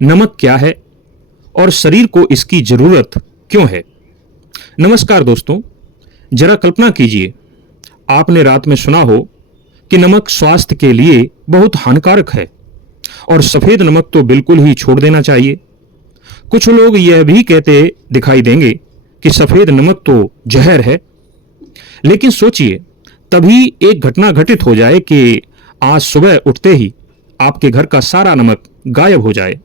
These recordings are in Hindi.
नमक क्या है और शरीर को इसकी जरूरत क्यों है। नमस्कार दोस्तों, जरा कल्पना कीजिए, आपने रात में सुना हो कि नमक स्वास्थ्य के लिए बहुत हानिकारक है और सफेद नमक तो बिल्कुल ही छोड़ देना चाहिए। कुछ लोग यह भी कहते दिखाई देंगे कि सफेद नमक तो जहर है। लेकिन सोचिए, तभी एक घटना घटित हो जाए कि आज सुबह उठते ही आपके घर का सारा नमक गायब हो जाए,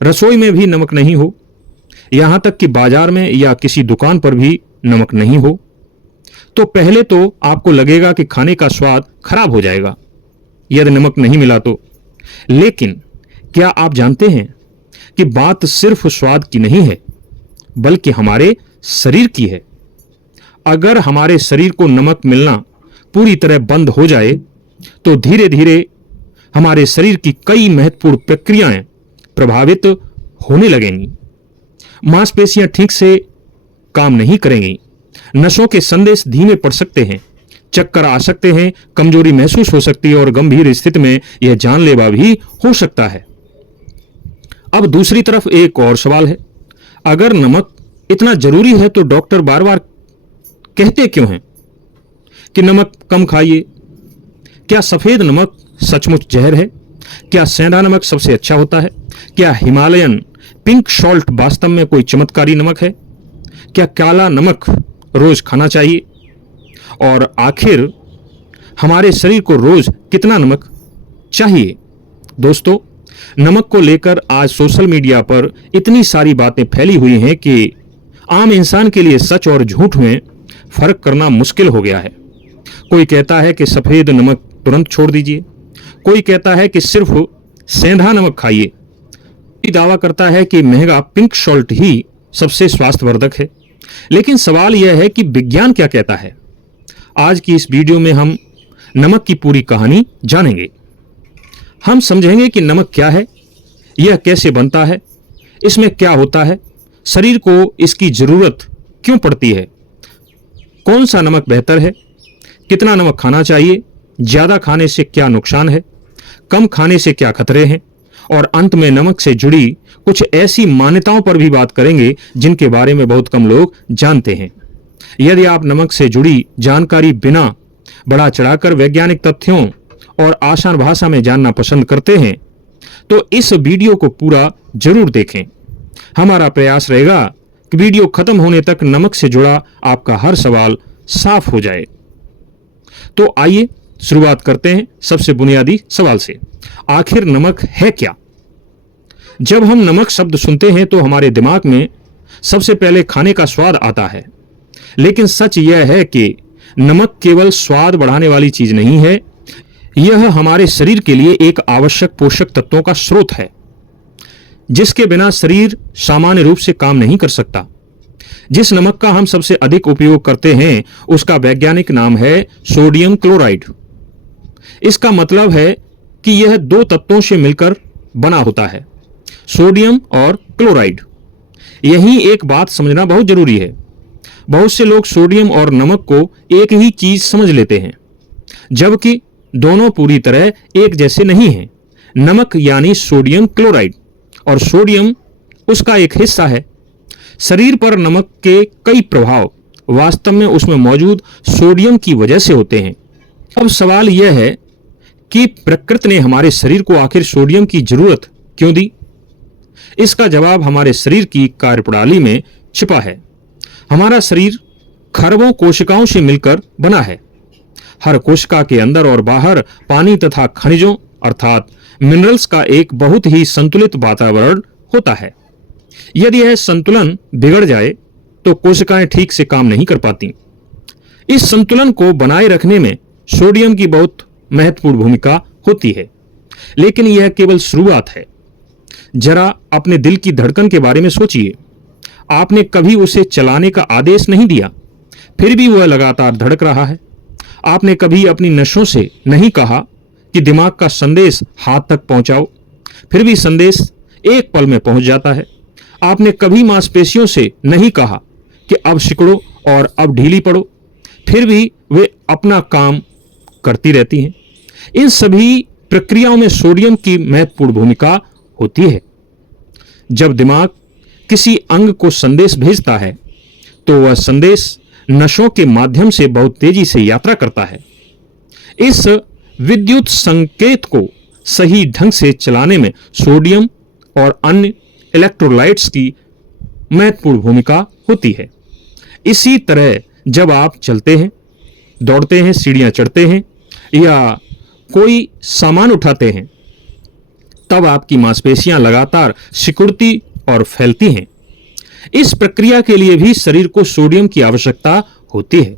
रसोई में भी नमक नहीं हो, यहां तक कि बाजार में या किसी दुकान पर भी नमक नहीं हो, तो पहले तो आपको लगेगा कि खाने का स्वाद खराब हो जाएगा यदि नमक नहीं मिला तो। लेकिन क्या आप जानते हैं कि बात सिर्फ स्वाद की नहीं है, बल्कि हमारे शरीर की है। अगर हमारे शरीर को नमक मिलना पूरी तरह बंद हो जाए तो धीरे धीरे हमारे शरीर की कई महत्वपूर्ण प्रक्रियाएं प्रभावित होने लगेंगी। मांसपेशियां ठीक से काम नहीं करेंगी, नसों के संदेश धीमे पड़ सकते हैं, चक्कर आ सकते हैं, कमजोरी महसूस हो सकती है और गंभीर स्थिति में यह जानलेवा भी हो सकता है। अब दूसरी तरफ एक और सवाल है, अगर नमक इतना जरूरी है तो डॉक्टर बार बार कहते क्यों हैं कि नमक कम खाइए? क्या सफेद नमक सचमुच जहर है? क्या सेंधा नमक सबसे अच्छा होता है? क्या हिमालयन पिंक सॉल्ट वास्तव में कोई चमत्कारी नमक है? क्या काला नमक रोज खाना चाहिए? और आखिर हमारे शरीर को रोज कितना नमक चाहिए? दोस्तों, नमक को लेकर आज सोशल मीडिया पर इतनी सारी बातें फैली हुई हैं कि आम इंसान के लिए सच और झूठ में फर्क करना मुश्किल हो गया है। कोई कहता है कि सफेद नमक तुरंत छोड़ दीजिए, कोई कहता है कि सिर्फ सेंधा नमक खाइए, कोई दावा करता है कि महंगा पिंक सॉल्ट ही सबसे स्वास्थ्यवर्धक है। लेकिन सवाल यह है कि विज्ञान क्या कहता है। आज की इस वीडियो में हम नमक की पूरी कहानी जानेंगे। हम समझेंगे कि नमक क्या है, यह कैसे बनता है, इसमें क्या होता है, शरीर को इसकी जरूरत क्यों पड़ती है, कौन सा नमक बेहतर है, कितना नमक खाना चाहिए, ज्यादा खाने से क्या नुकसान है, कम खाने से क्या खतरे हैं, और अंत में नमक से जुड़ी कुछ ऐसी मान्यताओं पर भी बात करेंगे जिनके बारे में बहुत कम लोग जानते हैं। यदि आप नमक से जुड़ी जानकारी बिना बढ़ा चढ़ाकर वैज्ञानिक तथ्यों और आसान भाषा में जानना पसंद करते हैं तो इस वीडियो को पूरा जरूर देखें। हमारा प्रयास रहेगा कि वीडियो खत्म होने तक नमक से जुड़ा आपका हर सवाल साफ हो जाए। तो आइए शुरुआत करते हैं सबसे बुनियादी सवाल से, आखिर नमक है क्या? जब हम नमक शब्द सुनते हैं तो हमारे दिमाग में सबसे पहले खाने का स्वाद आता है। लेकिन सच यह है कि नमक केवल स्वाद बढ़ाने वाली चीज नहीं है, यह हमारे शरीर के लिए एक आवश्यक पोषक तत्वों का स्रोत है जिसके बिना शरीर सामान्य रूप से काम नहीं कर सकता। जिस नमक का हम सबसे अधिक उपयोग करते हैं उसका वैज्ञानिक नाम है सोडियम क्लोराइड। इसका मतलब है कि यह दो तत्वों से मिलकर बना होता है, सोडियम और क्लोराइड। यही एक बात समझना बहुत जरूरी है। बहुत से लोग सोडियम और नमक को एक ही चीज समझ लेते हैं, जबकि दोनों पूरी तरह एक जैसे नहीं हैं। नमक यानी सोडियम क्लोराइड और सोडियम उसका एक हिस्सा है। शरीर पर नमक के कई प्रभाव वास्तव में उसमें मौजूद सोडियम की वजह से होते हैं। अब सवाल यह है कि प्रकृति ने हमारे शरीर को आखिर सोडियम की जरूरत क्यों दी? इसका जवाब हमारे शरीर की कार्यप्रणाली में छिपा है। हमारा शरीर खरबों कोशिकाओं से मिलकर बना है। हर कोशिका के अंदर और बाहर पानी तथा खनिजों अर्थात मिनरल्स का एक बहुत ही संतुलित वातावरण होता है। यदि यह संतुलन बिगड़ जाए तो कोशिकाएं ठीक से काम नहीं कर पाती। इस संतुलन को बनाए रखने में सोडियम की बहुत महत्वपूर्ण भूमिका होती है। लेकिन यह केवल शुरुआत है। जरा अपने दिल की धड़कन के बारे में सोचिए। आपने कभी उसे चलाने का आदेश नहीं दिया, फिर भी वह लगातार धड़क रहा है। आपने कभी अपनी नसों से नहीं कहा कि दिमाग का संदेश हाथ तक पहुंचाओ, फिर भी संदेश एक पल में पहुंच जाता है। आपने कभी मांसपेशियों से नहीं कहा कि अब सिकुड़ो और अब ढीली पड़ो, फिर भी वे अपना काम करती रहती हैं। इन सभी प्रक्रियाओं में सोडियम की महत्वपूर्ण भूमिका होती है। जब दिमाग किसी अंग को संदेश भेजता है तो वह संदेश नसों के माध्यम से बहुत तेजी से यात्रा करता है। इस विद्युत संकेत को सही ढंग से चलाने में सोडियम और अन्य इलेक्ट्रोलाइट्स की महत्वपूर्ण भूमिका होती है। इसी तरह जब आप चलते हैं, दौड़ते हैं, सीढ़ियां चढ़ते हैं या कोई सामान उठाते हैं, तब आपकी मांसपेशियां लगातार सिकुड़ती और फैलती हैं। इस प्रक्रिया के लिए भी शरीर को सोडियम की आवश्यकता होती है।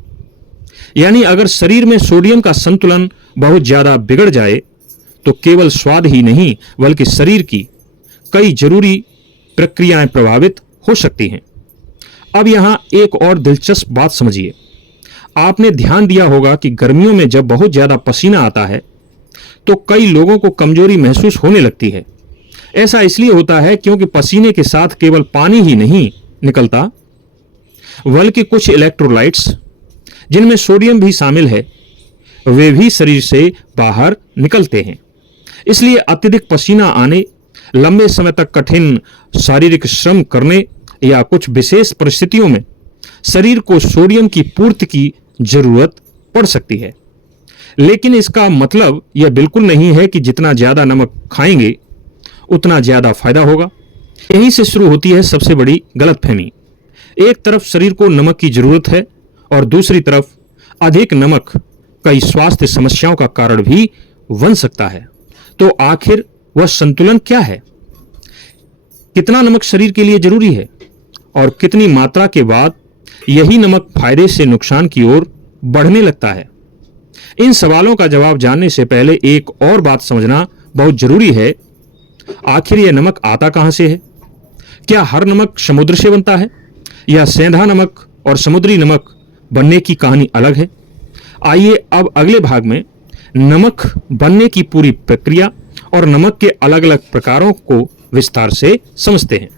यानी अगर शरीर में सोडियम का संतुलन बहुत ज्यादा बिगड़ जाए तो केवल स्वाद ही नहीं बल्कि शरीर की कई जरूरी प्रक्रियाएं प्रभावित हो सकती हैं। अब यहां एक और दिलचस्प बात समझिए। आपने ध्यान दिया होगा कि गर्मियों में जब बहुत ज्यादा पसीना आता है तो कई लोगों को कमजोरी महसूस होने लगती है। ऐसा इसलिए होता है क्योंकि पसीने के साथ केवल पानी ही नहीं निकलता बल्कि कुछ इलेक्ट्रोलाइट्स जिनमें सोडियम भी शामिल है वे भी शरीर से बाहर निकलते हैं। इसलिए अत्यधिक पसीना आने, लंबे समय तक कठिन शारीरिक श्रम करने या कुछ विशेष परिस्थितियों में शरीर को सोडियम की पूर्ति की जरूरत पड़ सकती है। लेकिन इसका मतलब यह बिल्कुल नहीं है कि जितना ज्यादा नमक खाएंगे उतना ज्यादा फायदा होगा। यहीं से शुरू होती है सबसे बड़ी गलतफहमी। एक तरफ शरीर को नमक की जरूरत है और दूसरी तरफ अधिक नमक कई स्वास्थ्य समस्याओं का कारण भी बन सकता है। तो आखिर वह संतुलन क्या है? कितना नमक शरीर के लिए जरूरी है और कितनी मात्रा के बाद यही नमक फायदे से नुकसान की ओर बढ़ने लगता है? इन सवालों का जवाब जानने से पहले एक और बात समझना बहुत जरूरी है। आखिर यह नमक आता कहां से है? क्या हर नमक समुद्र से बनता है या सेंधा नमक और समुद्री नमक बनने की कहानी अलग है? आइए अब अगले भाग में नमक बनने की पूरी प्रक्रिया और नमक के अलग अलग प्रकारों को विस्तार से समझते हैं।